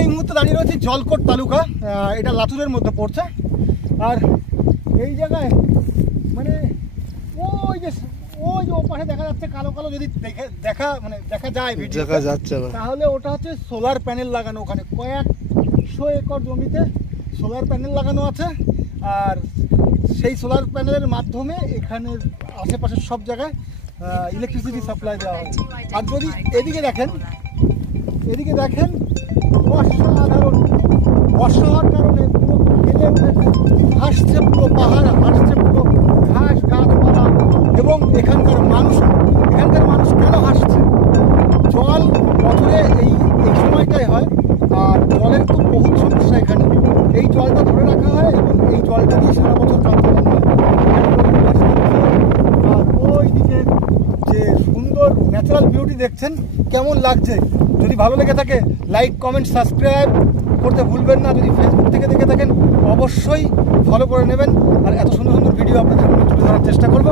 এই মুহূর্তে দাঁড়িয়ে রয়েছে জলকোট তালুকা, এটা লাতুরের মধ্যে পড়ছে। আর এই জায়গায় মানে ওই যে ওপাশে দেখা যাচ্ছে কালো কালো, যদি দেখা যায় ভিডিও দেখা যাচ্ছে না, তাহলে ওটা হচ্ছে সোলার প্যানেল লাগানো। ওখানে কয়েকশো একর জমিতে সোলার প্যানেল লাগানো আছে। আর সেই সোলার প্যানেলের মাধ্যমে এখানের আশেপাশের সব জায়গায় ইলেকট্রিসিটি সাপ্লাই দেওয়া হয়। আর যদি এদিকে দেখেন অসাধারণ, বর্ষা হওয়ার কারণে পুরো খেলে হাসছে, পুরো পাহাড় হাসছে, পুরো ঘাস গাছপালা। এবং এখানকার মানুষ কেন হাসছে? জল বছরে এই সময়টাই হয়, আর জলের তো বহুত সমস্যা এখানে। এই জলটা ধরে রাখা হয় এবং এই জলটা দিয়ে সারা বছর কাজ করানো হয়। আর ওই দিকে যে সুন্দর ন্যাচারাল বিউটি দেখছেন, কেমন লাগছে? যদি ভালো লেগে থাকে লাইক কমেন্ট সাবস্ক্রাইব করতে ভুলবেন না। যদি ফেসবুক থেকে দেখে থাকেন অবশ্যই ফলো করে নেবেন। আর এত সুন্দর সুন্দর ভিডিও আপনাদের তুলে ধরার চেষ্টা করব।